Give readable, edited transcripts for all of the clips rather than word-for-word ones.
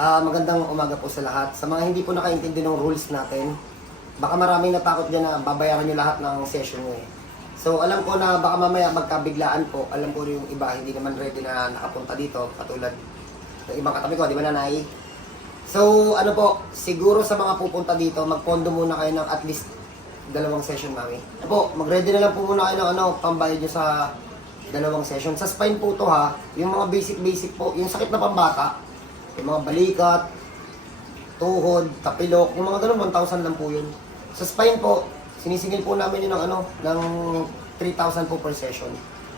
Magandang umaga po sa lahat. Sa mga hindi po nakaintindi ng rules natin, baka maraming natakot dyan na babayaran nyo lahat ng session nyo eh. So alam ko na baka mamaya magkabiglaan po. Alam ko yung iba hindi naman ready na nakapunta dito. Katulad ng ibang katabi ko, di ba nanay? So ano po, siguro sa mga pupunta dito, magpondo muna kayo ng at least 2 session mami. Ano po, mag-ready na lang po muna kayo ng pambayad nyo sa 2 session. Sa spine po to ha, yung mga basic po, yung sakit na pambata, yung mga balikat, tuhod, tapilok, yung mga ganun, 1,000 lang po yun. Sa spine po, sinisingil po namin yun ng 3,000 po per session.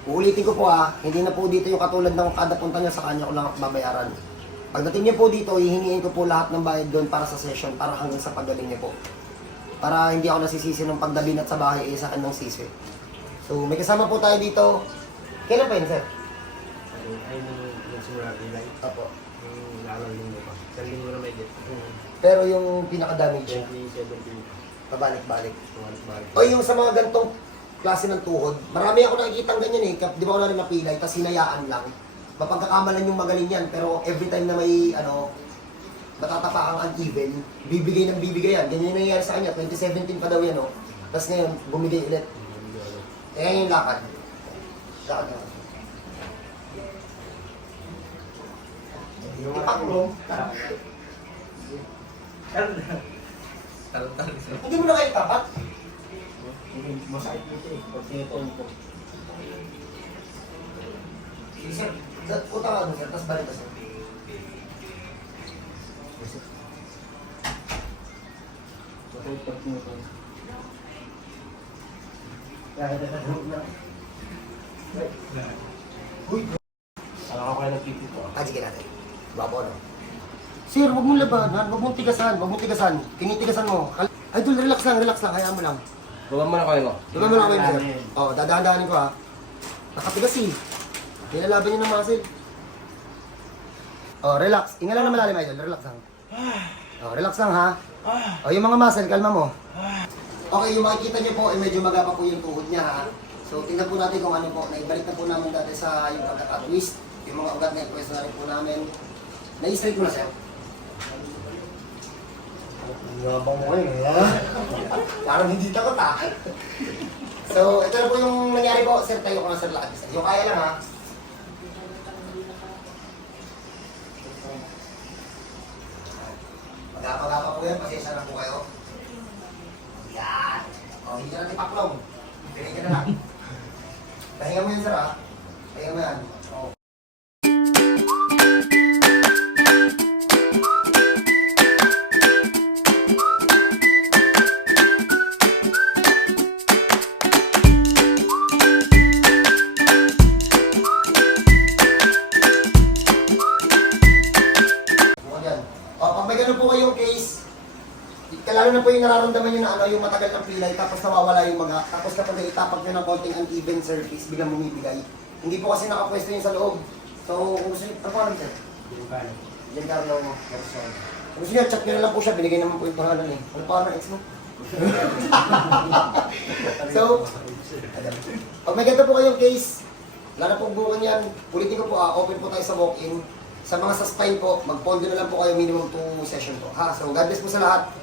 Uulitin ko po hindi na po dito yung katulad ng kada punta niya sa kanya ko lang babayaran. Pagdating niyo po dito, hihingiin ko po lahat ng bayad doon para sa session, para hanggang sa pagaling niyo po. Para hindi ako nasisisi ng pagdabinat sa bahay, sa kanyang sisi. So, may kasama po tayo dito. Kailan pa yun, sir? Ay, nagsimula pilay. Opo. Yung lalaw linggo pa. Isang linggo na may get. Pero yung pinaka-damage, 27 pabalik-balik. balik. O yung sa mga gantong klase ng tuhod, marami ako nakikita ganyan eh. Di ba ko na rin napilay, tapos hinayaan lang. Mapagkakamalan yung magaling yan, pero every time na may matatapakang uneven, bibigay ng bibigay yan. Ganyan yung nangyayari sa kanya, 2017 pa daw yan Tapos ngayon, bumigay ulit. Ayan yung lakad. Lakad na. Ipakulong. Hindi mo na kayo tapat. Masakit dito eh. Pag tinitong ko. Sige sir, puta ka doon sir, tapos balik ka sir. Masakit pag tinitong. Uy! Alam ko kayo nagpipito. Sige natin. Bapo Sir, huwag mong labanan, huwag mong tigasan, tinitigasan mo. Idol, relax lang, hayaan mo lang. Huwag mo na kayo mo. Diba mo lang kayo sir? Dadahan-dahanin ko Nakatigas Nilalaban niyo ng muscle. Relax. Inga lang na malalim, idol. Relax lang. Relax lang ha. Yung mga muscle, kalma mo. Okay, yung makikita niyo po, medyo magapa po yung tuhod niya ha. So, tingnan po natin kung ano po. Naibalik na po namin dati sa yung pagkaka-twist. Yung mga ugat na i-pwesto na rin po namin. Na-straight mo na, sir. Ngabang mo ngayon, ha? Parang hindi takot, ha? So, ito na po yung nangyari po. Sir, tayo ko na, sir, lakad. Yung kaya lang, ha? Magapa-gapa po yan. Pasensya na po kayo. Yan. Hindi na natin paklong. Pili ka na lang. Pahinga mo yan, sir, ha? Pahinga mo yan. Pag may ganun po kayong case, lalo na po yung nararamdaman nyo na yung matagal ng pilay, tapos nawawala yung maga, tapos kapag itapak nyo ng konting uneven surface, biglang bumibigay. Hindi po kasi nakapwesto yun sa loob. So, kung gusto nyo, ano pa sir? Giancarlo Gerson. Kung gusto nyo, chat nyo na lang po siya, binigay naman po yung pangalan eh. Ano pa ng ex mo? So, pag may ganito po kayong case, lalo pong bukan yan, ulitin ko po open po tayo sa walk-in. Sa mga sa spine po, mag-pondo na lang po kayo minimum 2 session po. So God bless po sa lahat.